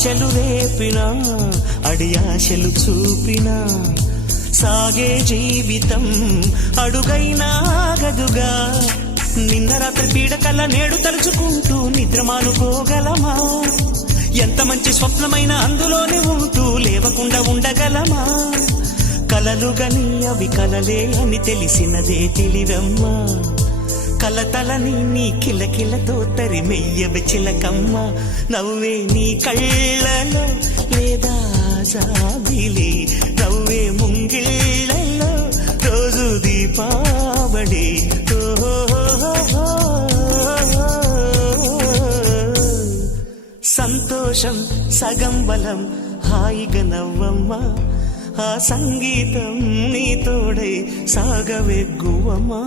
ఆశలు రేపినా అడియాశలు చూపినా సాగే జీవితం అడుగైనా ఆగదుగా. నిన్న రాత్రి పీడకల్లా నేడు తలుచుకుంటూ నిద్రమానుకోగలమా? ఎంత మంచి స్వప్నమైన అందులోనే ఉంటూ లేవకుండా ఉండగలమా? కలలుగని అవి కలలే అని తెలిసినదే తెలివమ్మా. కలతలని నీ కిలకిలతో తరిమెయ్యవి చిలకమ్మ. నవ్వే నీ కళ్ళలో లేదా జాబిలి, నవ్వే ముంగిళ్ళలో రోజు దీపావళి. సంతోషం సగం బలం, హాయిగా నవ్వమ్మా. ఆ సంగీతం నీ తోడై సాగవెగ్గువమ్మా.